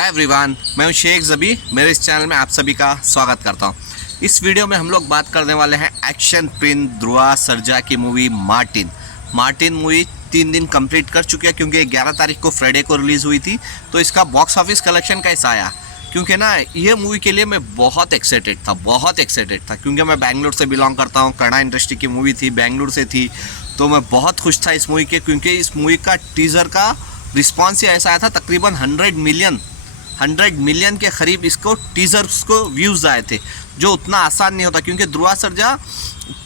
Hi everyone, मैं हूं शेख ज़बी। मेरे इस चैनल में आप सभी का स्वागत करता हूं। इस वीडियो में हम लोग बात करने वाले हैं एक्शन प्रिंस ध्रुवा सर्जा की मूवी मार्टिन मूवी 3 दिन कंप्लीट कर चुकी है, क्योंकि 11 तारीख को फ्राइडे को रिलीज़ हुई थी। तो इसका बॉक्स ऑफिस कलेक्शन कैसा आया, क्योंकि ना ये मूवी के लिए मैं बहुत एक्साइटेड था क्योंकि मैं बैंगलोर से बिलोंग करता हूँ। कन्नड़ इंडस्ट्री की मूवी थी, बैंगलोर से थी, तो मैं बहुत खुश था इस मूवी के, क्योंकि इस मूवी का टीज़र का रिस्पॉन्स ही ऐसा आया था। तकरीबन 100 मिलियन के करीब इसको टीज़र्स को व्यूज़ आए थे, जो उतना आसान नहीं होता, क्योंकि ध्रुवा सर्जा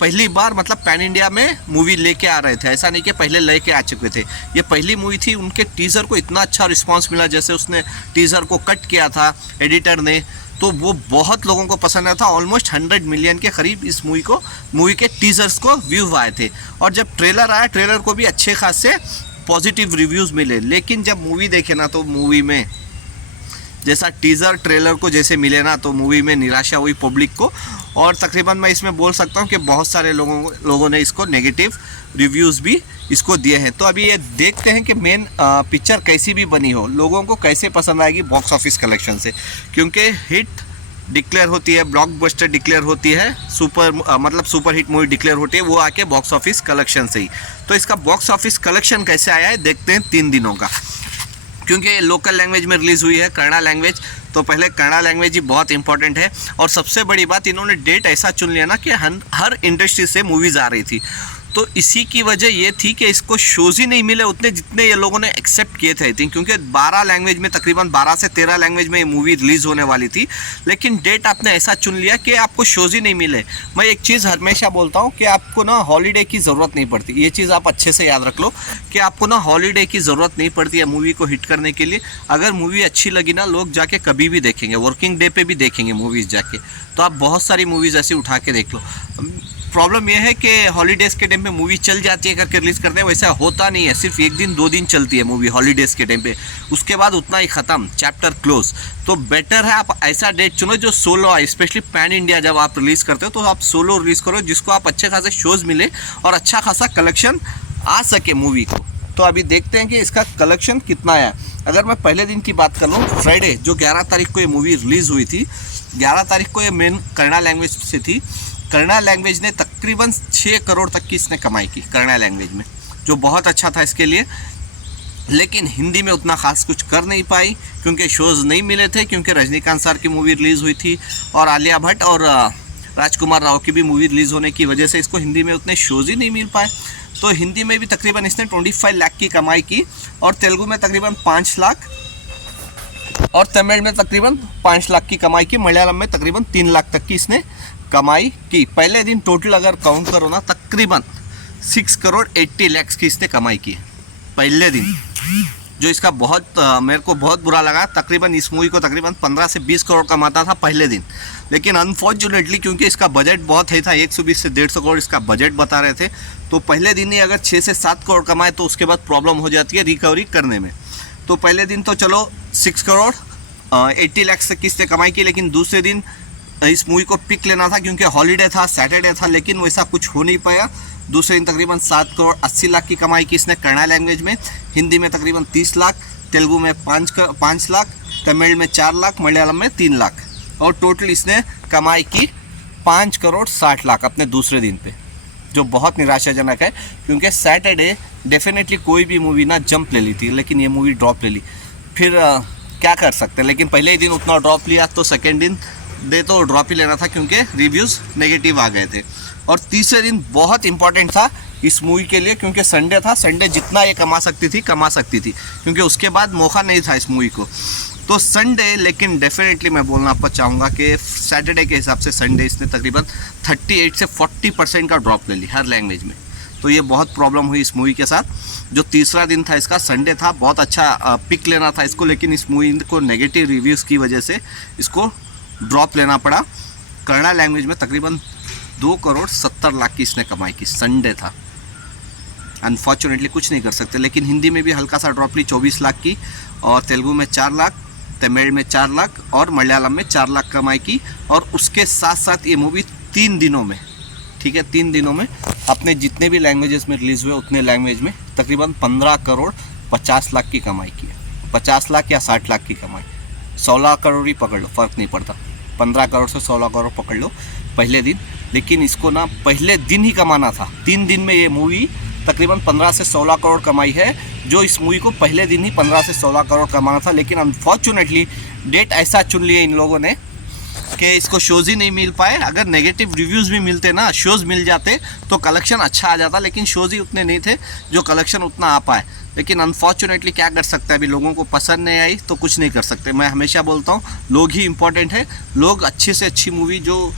पहली बार मतलब पैन इंडिया में मूवी लेके आ रहे थे। ऐसा नहीं कि पहले लेके आ चुके थे, ये पहली मूवी थी। उनके टीज़र को इतना अच्छा रिस्पांस मिला, जैसे उसने टीज़र को कट किया था एडिटर ने, तो वो बहुत लोगों को पसंद आया था। ऑलमोस्ट 100 मिलियन के करीब इस मूवी के टीज़र्स को व्यू आए थे। और जब ट्रेलर आया, ट्रेलर को भी अच्छे खासे पॉजिटिव रिव्यूज़ मिले। लेकिन जब मूवी देखे ना, तो मूवी में जैसा टीज़र ट्रेलर को जैसे मिले ना, तो मूवी में निराशा हुई पब्लिक को। और तकरीबन मैं इसमें बोल सकता हूँ कि बहुत सारे लोगों ने इसको नेगेटिव रिव्यूज़ भी इसको दिए हैं। तो अभी ये देखते हैं कि मेन पिक्चर कैसी भी बनी हो, लोगों को कैसे पसंद आएगी बॉक्स ऑफिस कलेक्शन से, क्योंकि हिट डिक्लेयर होती है, ब्लॉकबस्टर डिक्लेयर होती है, सुपर हिट मूवी डिक्लेयर होती है वो आके बॉक्स ऑफिस कलेक्शन से ही। तो इसका बॉक्स ऑफिस कलेक्शन कैसे आया है देखते हैं 3 दिनों का, क्योंकि लोकल लैंग्वेज में रिलीज़ हुई है, कन्नड़ लैंग्वेज। तो पहले कन्नड़ लैंग्वेज ही बहुत इंपॉर्टेंट है। और सबसे बड़ी बात, इन्होंने डेट ऐसा चुन लिया ना कि हर इंडस्ट्री से मूवीज़ आ रही थी, तो इसी की वजह ये थी कि इसको शोज़ ही नहीं मिले उतने जितने ये लोगों ने एक्सेप्ट किए थे। आई थिंक क्योंकि 12 लैंग्वेज में, तकरीबन 12 से 13 लैंग्वेज में ये मूवी रिलीज़ होने वाली थी, लेकिन डेट आपने ऐसा चुन लिया कि आपको शोज़ ही नहीं मिले। मैं एक चीज़ हमेशा बोलता हूँ कि आपको ना हॉलीडे की ज़रूरत नहीं पड़ती। ये चीज़ आप अच्छे से याद रख लो कि आपको ना हॉलीडे की ज़रूरत नहीं पड़ती है मूवी को हिट करने के लिए। अगर मूवी अच्छी लगी ना, लोग जाके कभी भी देखेंगे, वर्किंग डे पे भी देखेंगे मूवीज़ जाके। तो आप बहुत सारी मूवीज़ ऐसी उठा के देख लो। प्रॉब्लम यह है कि हॉलीडेज़ के टाइम पे मूवी चल जाती है करके रिलीज़ करते हैं, वैसा होता नहीं है। सिर्फ 1 दिन 2 दिन चलती है मूवी हॉलीडेज़ के टाइम पे, उसके बाद उतना ही ख़त्म, चैप्टर क्लोज। तो बेटर है आप ऐसा डेट चुनो जो सोलो आए, स्पेशली पैन इंडिया जब आप रिलीज़ करते हो तो आप सोलो रिलीज़ करो, जिसको आप अच्छे खासे शोज़ मिले और अच्छा खासा कलेक्शन आ सके मूवी को। तो अभी देखते हैं कि इसका कलेक्शन कितना आया। अगर मैं पहले दिन की बात कर लूँ, फ्राइडे जो 11 तारीख को ये मूवी रिलीज़ हुई थी, 11 तारीख को ये मेन कन्नड़ लैंग्वेज से थी। कन्नड़ लैंग्वेज ने तकरीबन 6 करोड़ तक की इसने कमाई की कन्नड़ लैंग्वेज में, जो बहुत अच्छा था इसके लिए। लेकिन हिंदी में उतना खास कुछ कर नहीं पाई, क्योंकि शोज़ नहीं मिले थे, क्योंकि रजनीकांत सर की मूवी रिलीज़ हुई थी और आलिया भट्ट और राजकुमार राव की भी मूवी रिलीज़ होने की वजह से इसको हिंदी में उतने शोज़ ही नहीं मिल पाए। तो हिंदी में भी तकरीबन इसने 25 लाख की कमाई की, और तेलुगु में तकरीबन 5 लाख, और तमिल में तकरीबन 5 लाख की कमाई की, मलयालम में तकरीबन 3 लाख तक की इसने कमाई की। पहले दिन टोटल अगर काउंट करो ना, तकरीबन 6 करोड़ 80 लाख की इसने कमाई की पहले दिन, जो इसका मेरे को बहुत बुरा लगा। तकरीबन इस मूवी को तकरीबन 15 से 20 करोड़ कमाता था पहले दिन, लेकिन अनफॉर्चुनेटली क्योंकि इसका बजट बहुत है था, 120 से 150 करोड़ इसका बजट बता रहे थे, तो पहले दिन ही अगर 6 से 7 करोड़ कमाए तो उसके बाद प्रॉब्लम हो जाती है रिकवरी करने में। तो पहले दिन तो चलो 6 करोड़ 80 लाख तक की इसने कमाई की, लेकिन दूसरे दिन इस मूवी को पिक लेना था क्योंकि हॉलीडे था, सैटरडे था, लेकिन वैसा कुछ हो नहीं पाया। दूसरे दिन तकरीबन 7 करोड़ 80 लाख की कमाई की इसने कन्नड़ लैंग्वेज में। हिंदी में तकरीबन 30 लाख, तेलुगु में 5 लाख, तमिल में 4 लाख, मलयालम में 3 लाख, और टोटल इसने कमाई की 5 करोड़ 60 लाख अपने दूसरे दिन पे, जो बहुत निराशाजनक है। क्योंकि सैटरडे डेफिनेटली कोई भी मूवी ना जंप ले ली थी, लेकिन ये मूवी ड्रॉप ले ली। फिर क्या कर सकते हैं, लेकिन पहले ही दिन उतना ड्रॉप लिया, तो सेकेंड दिन तो ड्रॉप ही लेना था, क्योंकि रिव्यूज़ नेगेटिव आ गए थे। और तीसरे दिन बहुत इंपॉर्टेंट था इस मूवी के लिए, क्योंकि संडे था। संडे जितना ये कमा सकती थी, क्योंकि उसके बाद मौका नहीं था इस मूवी को। तो संडे, लेकिन डेफिनेटली मैं बोलना चाहूँगा कि सैटरडे के हिसाब से संडे इसने तकरीबन 38 से 40% का ड्रॉप ले ली हर लैंग्वेज में। तो ये बहुत प्रॉब्लम हुई इस मूवी के साथ। जो तीसरा दिन था इसका, संडे था, बहुत अच्छा पिक लेना था इसको, लेकिन इस मूवी को नेगेटिव रिव्यूज़ की वजह से इसको ड्रॉप लेना पड़ा। कन्नड़ लैंग्वेज में तकरीबन 2 करोड़ 70 लाख की इसने कमाई की, संडे था। अनफॉर्चुनेटली कुछ नहीं कर सकते। लेकिन हिंदी में भी हल्का सा ड्रॉप ली, 24 लाख की, और तेलुगु में 4 लाख, तमिल में 4 लाख, और मलयालम में 4 लाख कमाई की। और उसके साथ साथ ये मूवी 3 दिनों में, ठीक है, 3 दिनों में अपने जितने भी लैंग्वेजेस में रिलीज़ हुए उतने लैंग्वेज में तकरीबन 15 करोड़ 50 लाख की कमाई की, 50 लाख या 60 लाख की कमाई। 16 करोड़ ही पकड़ लो, फ़र्क नहीं पड़ता, 15 करोड़ से 16 करोड़ पकड़ लो पहले दिन। लेकिन इसको ना पहले दिन ही कमाना था, 3 दिन में ये मूवी तकरीबन 15 से 16 करोड़ कमाई है, जो इस मूवी को पहले दिन ही 15 से 16 करोड़ कमाना था। लेकिन अनफॉर्चुनेटली डेट ऐसा चुन लिया इन लोगों ने कि इसको शोज़ ही नहीं मिल पाए। अगर नेगेटिव रिव्यूज़ भी मिलते ना, शोज़ मिल जाते तो कलेक्शन अच्छा आ जाता, लेकिन शोज़ ही उतने नहीं थे जो कलेक्शन उतना आ पाए। लेकिन अनफॉर्चुनेटली क्या कर सकते हैं, अभी लोगों को पसंद नहीं आई तो कुछ नहीं कर सकते। मैं हमेशा बोलता हूँ लोग ही इम्पोर्टेंट है। लोग अच्छे से अच्छी मूवी जो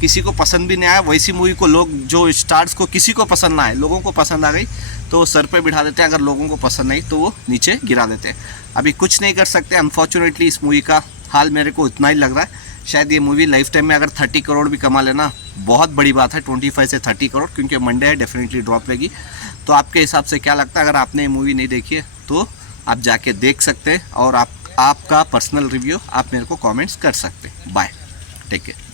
किसी को पसंद भी नहीं आया, वैसी मूवी को लोग जो स्टार्स को किसी को पसंद ना आए, लोगों को पसंद आ गई तो सर पे बिठा देते हैं, अगर लोगों को पसंद नहीं तो वो नीचे गिरा देते हैं। अभी कुछ नहीं कर सकते। अनफॉर्चुनेटली इस मूवी का हाल मेरे को इतना ही लग रहा है। शायद ये मूवी लाइफ टाइम में अगर 30 करोड़ भी कमा लेना बहुत बड़ी बात है, 25 से 30 करोड़, क्योंकि मंडे है, डेफिनेटली ड्रॉप लेगी। तो आपके हिसाब से क्या लगता है? अगर आपने ये मूवी नहीं देखी है तो आप जाके देख सकते हैं, और आपका पर्सनल रिव्यू आप मेरे को कमेंट्स कर सकते हैं। Bye, take care.